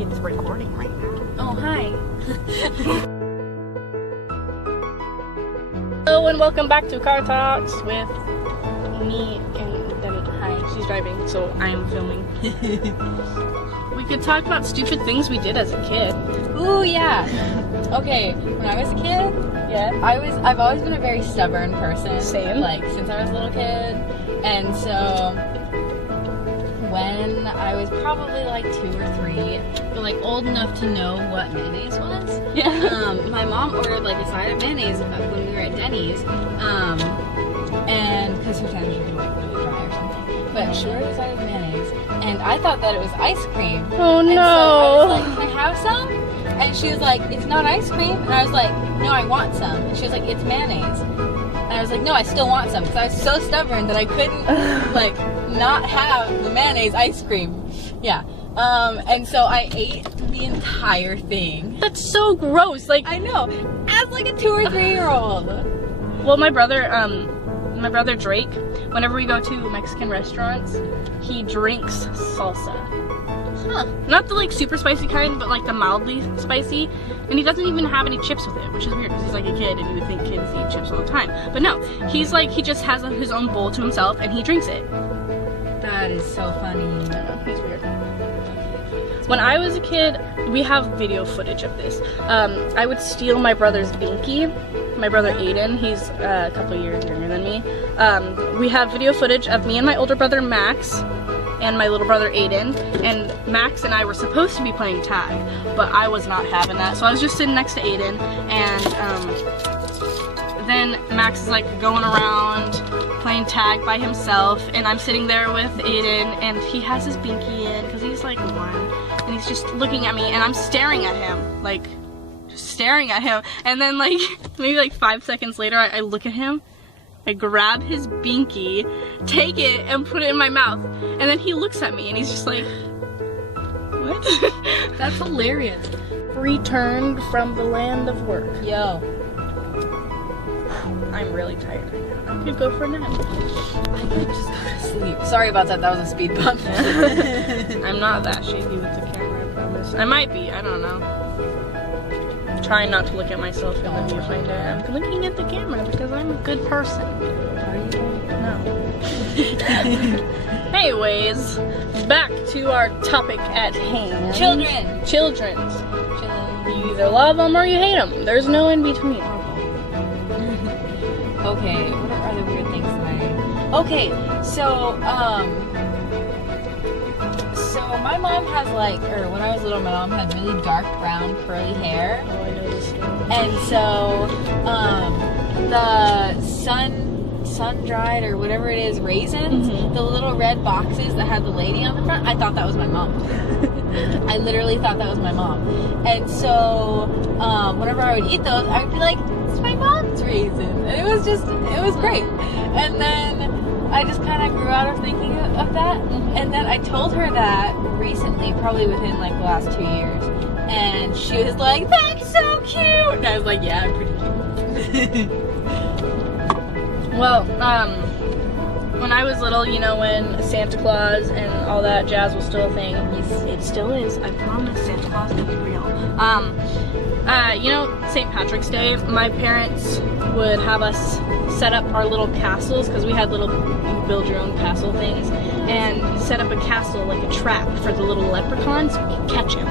It's recording right now. Oh, hi. Hello and welcome back to Car Talks with me and Denise. Hi, she's driving, so I am filming. We could talk about stupid things we did as a kid. Ooh, yeah. Okay, when I was a kid, Yeah. I've always been a very stubborn person. Same. Like, since I was a little kid. And so, when I was probably like 2 or 3, but like old enough to know what mayonnaise was, Yeah. my mom ordered like a side of mayonnaise when we were at Denny's. And because her sandwiches were like really dry or something. But she ordered a side of mayonnaise, and I thought that it was ice cream. Oh And no. so I was like, can I have some? And she was like, it's not ice cream. And I was like, no, I want some. And she was like, it's mayonnaise. And I was like, no, I still want some. Because I was so stubborn that I couldn't, like, not have the mayonnaise ice cream. Yeah. And so I ate the entire thing. That's so gross. Like, I know. As like a 2 or 3-year-old. well, my brother Drake, whenever we go to Mexican restaurants, he drinks salsa. Huh. Not the like super spicy kind, but like the mildly spicy. And he doesn't even have any chips with it, which is weird because he's like a kid and you would think kids eat chips all the time. But no, he's like, he just has his own bowl to himself and he drinks it. That is so funny. I don't know, he's weird. When I was a kid, we have video footage of this. I would steal my brother's binky. My brother Aiden, he's a couple years younger than me. We have video footage of me and my older brother Max and my little brother Aiden, and Max and I were supposed to be playing tag, but I was not having that, so I was just sitting next to Aiden, and then Max is like going around playing tag by himself, and I'm sitting there with Aiden, and he has his binky in, because he's like 1, and he's just looking at me, and I'm staring at him, like, just staring at him, and then like, maybe like 5 seconds later, I look at him, I grab his binky, take it, and put it in my mouth. And then he looks at me and he's just like, what? That's hilarious. Returned from the land of work. Yo. I'm really tired right now. I could go for a nap. I could just go to sleep. Sorry about that. That was a speed bump. I'm not that shaky with the camera, I promise. I might be, I don't know. I'm trying not to look at myself in the viewfinder. I'm looking at the camera because I'm a good person. Are you? No. Anyways, back to our topic at hand. Children. Children's. You either love them or you hate them. There's no in between. Okay, what are other weird things that I... Okay, so my mom has like, or when I was little, my mom had really dark brown curly hair. Oh, I know this story. And so, the sun-dried or whatever it is, raisins, the little red boxes that had the lady on the front, I thought that was my mom. I literally thought that was my mom. And so, whenever I would eat those, I would be like, it's my mom's raisins. And it was great. And then I just kind of grew out of thinking of that. And then I told her that recently, probably within like the last 2 years. And she was like, that's so cute! And I was like, yeah, I'm pretty cute. Well, when I was little, you know, when Santa Claus and all that jazz was still a thing. It still is. I promise Santa Claus is real. You know, St. Patrick's Day, my parents would have us set up our little castles, because we had little build your own castle things, and set up a castle, like a trap for the little leprechaun so we could catch him.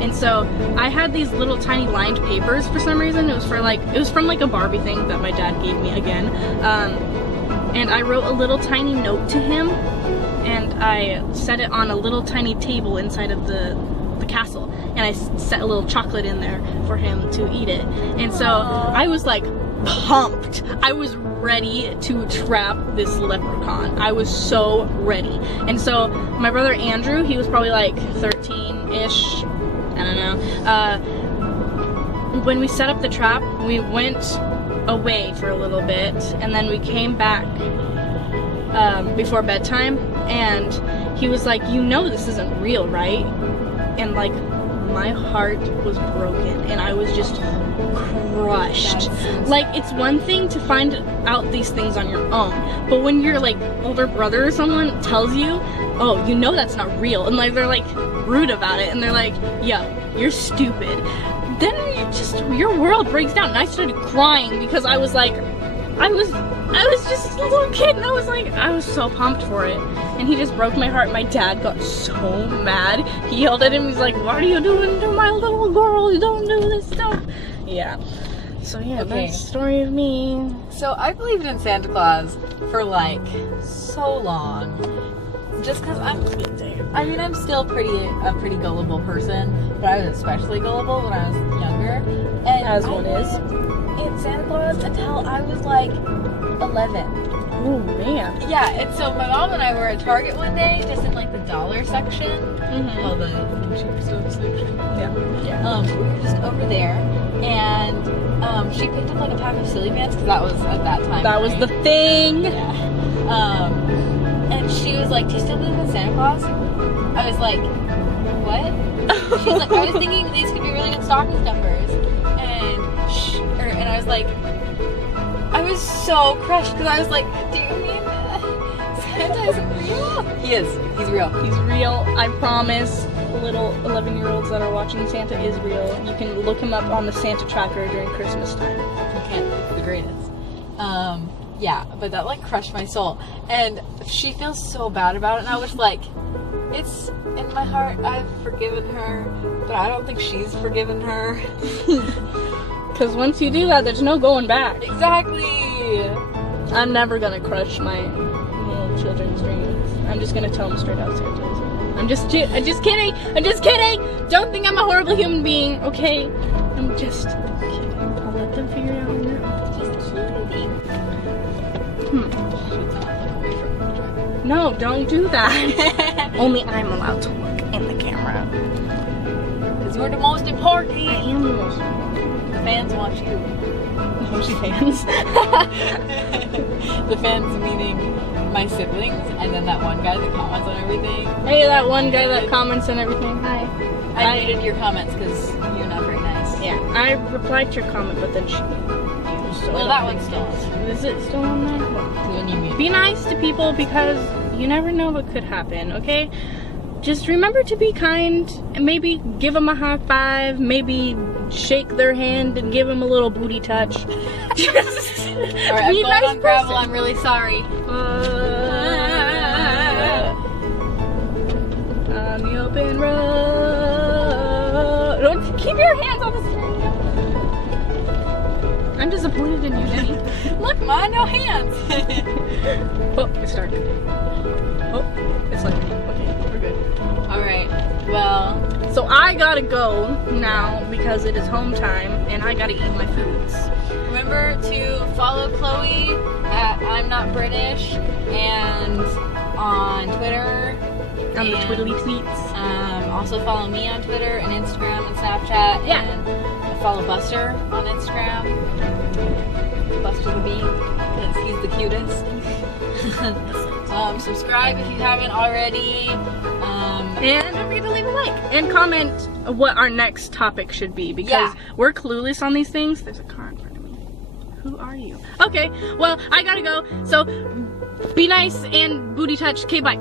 And so I had these little tiny lined papers for some reason. It was from like a Barbie thing that my dad gave me again. And I wrote a little tiny note to him, and I set it on a little tiny table inside of the castle, and I set a little chocolate in there for him to eat it. And so I was like pumped. I was ready to trap this leprechaun. I was so ready. And so my brother Andrew, he was probably like 13-ish, I don't know. When we set up the trap, we went away for a little bit, and then we came back before bedtime, and he was like, you know this isn't real, right? And like, my heart was broken, and I was just crushed. Like, it's one thing to find out these things on your own, but when your like older brother or someone tells you, oh, you know that's not real, and like they're like rude about it, and they're like, yo, you're stupid. Then your world breaks down, and I started crying because I was like, I was just a little kid, and I was so pumped for it. And he just broke my heart. My dad got so mad. He yelled at him. He's like, what are you doing to my little girl? You don't do this stuff. Yeah. So yeah, Okay. that's the story of me. So I believed in Santa Claus for like so long. Just because I'm still a pretty gullible person, but I was especially gullible when I was younger. And As one is. in Santa Claus until I was like 11. Oh man. Yeah, and so my mom and I were at Target one day, just in like the dollar section, well, the cheap stuff section. Yeah. We were just over there, and she picked up like a pack of silly bands because that was at that time. That was the thing. Yeah. And she was like, "Do you still believe in Santa Claus?" I was like, "What?" She was like, "I was thinking these could be really good stocking stuffers," and I was like, I was so crushed because I was like, "Do you mean Santa isn't real?" He is. He's real. He's real. I promise. Little 11-year-olds that are watching, Santa is real. You can look him up on the Santa tracker during Christmas time. Okay, the greatest. Yeah, but that like crushed my soul, and she feels so bad about it. And I was like, it's in my heart. I've forgiven her, but I don't think she's forgiven her. Because once you do that, there's no going back. Exactly. I'm never gonna crush my little children's dreams. I'm just gonna tell them straight out Santa is real. I'm just kidding. I'm just kidding. Don't think I'm a horrible human being, okay? I'm just kidding. I'll let them figure it out on their own. Just kidding. No, don't do that. Only I'm allowed to look in the camera. Because you're the most important. I am the most important. The fans want you. Emoji fans. The fans meaning my siblings, and then that one guy that comments on everything. Hey, that one guy that comments and everything. Hi. I muted your comments because you're not very nice. Yeah, I replied to your comment, but then she. Well, that one's still on there. Is it still on there? Well, When you mute. be nice to people because you never know what could happen, okay? Just remember to be kind and maybe give them a high five, maybe shake their hand and give them a little booty touch. Just Alright, I've be a gone nice on gravel. person. I'm really sorry. On the open road. Don't keep your hands on the steering wheel. I'm disappointed in you, Jenny. Look, mine, no hands. Oh, it's dark. Oh, it's light. Okay, we're good. Alright, well, So I gotta go now because it is home time and I gotta eat my foods. remember to follow Chloe at I'm Not British and on Twitter. On the And, twiddly tweets. Also follow me on Twitter and Instagram and Snapchat. Yeah. And follow Buster on Instagram. Buster the Bee, because he's the cutest. Subscribe if you haven't already. And don't forget to leave a like and comment what our next topic should be because Yeah. we're clueless on these things. There's a car in front of me. Who are you? Okay, well, I gotta go. So be nice and booty touch. Okay, bye.